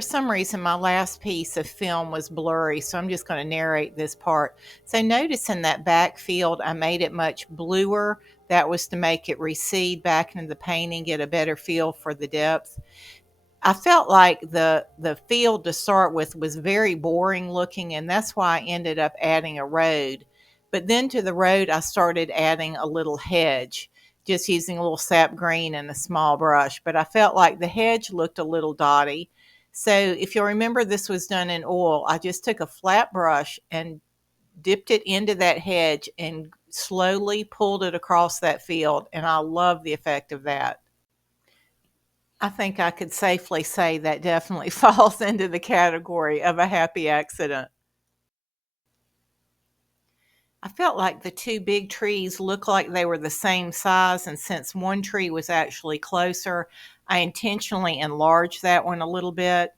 For some reason, my last piece of film was blurry, so I'm just going to narrate this part. So notice in that back field, I made it much bluer. That was to make it recede back into the painting, get a better feel for the depth. I felt like the field to start with was very boring looking, and that's why I ended up adding a road. But then to the road, I started adding a little hedge, just using a little sap green and a small brush. But I felt like the hedge looked a little dotty. So if you'll remember, this was done in oil. I just took a flat brush and dipped it into that hedge and slowly pulled it across that field. And I love the effect of that. I think I could safely say that definitely falls into the category of a happy accident. I felt like the two big trees looked like they were the same size, and since one tree was actually closer, I intentionally enlarged that one a little bit.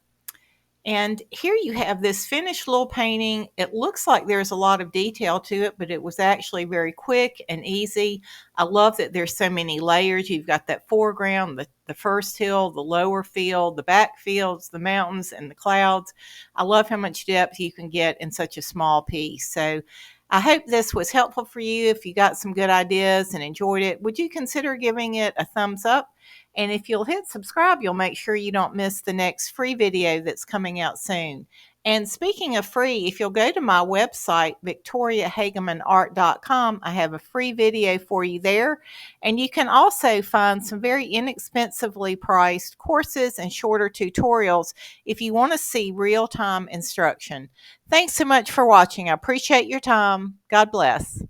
And here you have this finished little painting. It looks like there's a lot of detail to it, but it was actually very quick and easy. I love that there's so many layers. You've got that foreground, the first hill, the lower field, the back fields, the mountains, and the clouds. I love how much depth you can get in such a small piece. So I hope this was helpful for you. If you got some good ideas and enjoyed it, would you consider giving it a thumbs up? And if you'll hit subscribe, you'll make sure you don't miss the next free video that's coming out soon. And speaking of free, if you'll go to my website, VictoriaHagamanArt.com, I have a free video for you there. And you can also find some very inexpensively priced courses and shorter tutorials if you want to see real-time instruction. Thanks so much for watching. I appreciate your time. God bless.